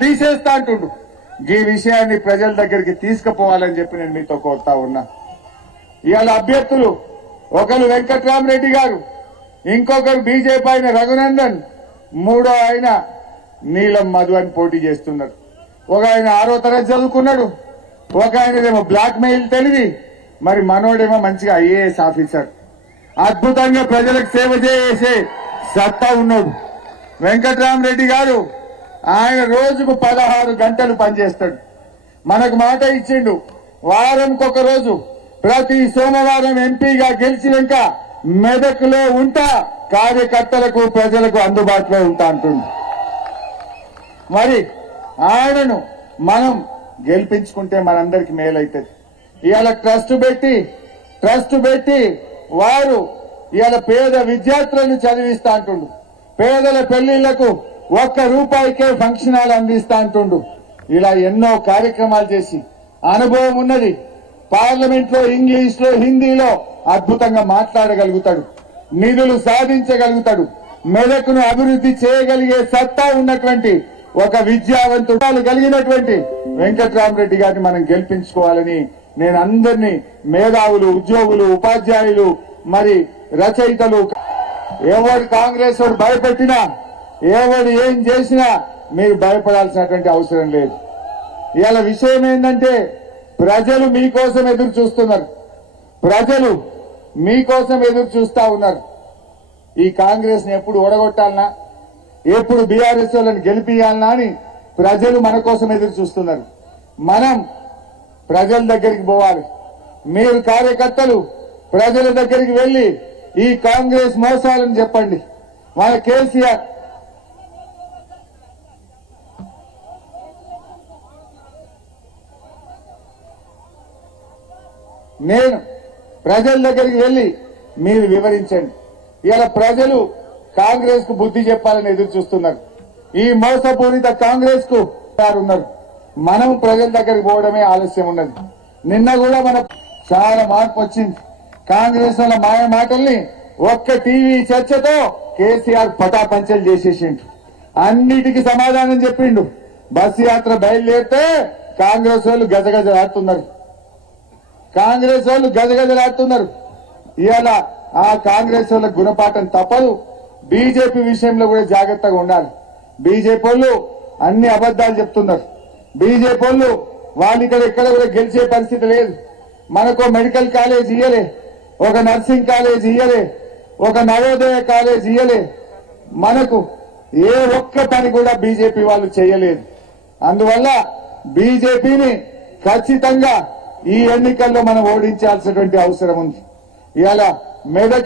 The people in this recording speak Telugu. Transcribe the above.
తీసేస్తా అంటుండు. ఈ విషయాన్ని ప్రజల దగ్గరికి తీసుకుపోవాలని చెప్పి నేను మీతో కోరుతా ఉన్నా. ఇవాళ అభ్యర్థులు ఒకరు వెంకట్రామరెడ్డి గారు, ఇంకొకరు బీజేపీ ఆయన రఘునందన్, మూడో ఆయన నీలం మధు అని పోటీ చేస్తున్నారు. ఒక ఆయన 6వ తరగతి చదువుకున్నాడు, ఒక ఆయనదేమో బ్లాక్ మెయిల్ తెలివి, మరి మనోడేమో మంచిగా ఐఏఎస్ ఆఫీసర్, అద్భుతంగా ప్రజలకు సేవ చేసే సత్తా ఉన్నాడు. వెంకట్రామరెడ్డి గారు ఆయన రోజుకు 16 గంటలు పనిచేస్తాడు. మనకు మాట ఇచ్చిండు, వారంకొక రోజు ప్రతి సోమవారం ఎంపీగా గెలిచినాక మెదక్లో ఉంటా, కార్యకర్తలకు ప్రజలకు అందుబాటులో ఉంటా అంటుంది. మరి ఆయనను మనం గెలిపించుకుంటే మనందరికి మేలైతుంది. ఇవాళ ట్రస్ట్ పెట్టి వారు ఇవాళ పేద విద్యార్థులను చదివిస్తా అంటుండు. పేదల పెళ్లిళ్లకు ₹1 ఫంక్షన్ హాల్ అందిస్తా అంటుండు. ఇలా ఎన్నో కార్యక్రమాలు చేసి అనుభవం ఉన్నది. పార్లమెంట్ లో ఇంగ్లీష్ లో హిందీలో అద్భుతంగా మాట్లాడగలుగుతాడు, నిధులు సాధించగలుగుతాడు, మెదకును అభివృద్ధి చేయగలిగే సత్తా ఉన్నటువంటి ఒక విద్యావంతుడు కలిగినటువంటి వెంకట్రామరెడ్డి గారిని మనం గెలిపించుకోవాలని నేను అందరినీ, మేధావులు, ఉద్యోగులు, ఉపాధ్యాయులు, మరి రచయితలు, ఎవరు కాంగ్రెస్ వాడు భయపెట్టినా, ఎవరు ఏం చేసినా మీరు భయపడాల్సినటువంటి అవసరం లేదు. ఇవాళ విషయం ఏంటంటే ప్రజలు మీకోసం ఎదురు చూస్తున్నారు. ప్రజలు మీకోసం ఎదురు చూస్తా ఉన్నారు. ఈ కాంగ్రెస్ ని ఎప్పుడు ఓడగొట్టాలనా, ఎప్పుడు బీఆర్ఎస్ వాళ్ళని గెలిపియాలనా అని ప్రజలు మన కోసం ఎదురు చూస్తున్నారు. మనం ప్రజల దగ్గరికి పోవాలి. మీరు కార్యకర్తలు ప్రజల దగ్గరికి వెళ్లి ఈ కాంగ్రెస్ మోసాలని చెప్పండి. మన కేసీఆర్ నేను ప్రజల దగ్గరికి వెళ్లి మీరు వివరించండి. ఇలా ప్రజలు కాంగ్రెస్ కు బుద్ధి చెప్పాలని ఎదురు చూస్తున్నారు. ఈ మోసపూరిత కాంగ్రెస్ కు ఉన్నారు. మనం ప్రజల దగ్గరికి పోవడమే ఆలస్యం ఉన్నది. నిన్న కూడా మనకు చాలా మార్పు వచ్చింది. కాంగ్రెస్ వాళ్ళ మాయ మాటల్ని ఒక్క టీవీ చర్చతో కేసీఆర్ పటాపంచలు చేసేసిండు. అన్నిటికీ సమాధానం చెప్పిండు. బస్సు యాత్ర బయలుదేరితే కాంగ్రెస్ వాళ్ళు గజగజలాడుతున్నారు. ఇవాళ ఆ కాంగ్రెస్ వాళ్ళ గుణపాఠం తప్పదు. బీజేపీ విషయంలో కూడా జాగ్రత్తగా ఉండాలి. బీజేపీ వాళ్ళు అన్ని అబద్దాలు చెప్తున్నారు. బీజేపీ వాళ్ళు ఎక్కడ కూడా గెలిచే పరిస్థితి లేదు. మనకు మెడికల్ కాలేజ్ ఇయ్యలే, ఒక నర్సింగ్ కాలేజ్ ఇయ్యలే, ఒక నవోదయ కాలేజ్ ఇయ్యలే. మనకు ఏ ఒక్క పని కూడా బీజేపీ వాళ్ళు చేయలేదు. అందువల్ల బీజేపీని ఖచ్చితంగా ఈ ఎన్నికల్లో మనం ఓడించాల్సినటువంటి అవసరం ఉంది. ఇవాళ మెదక్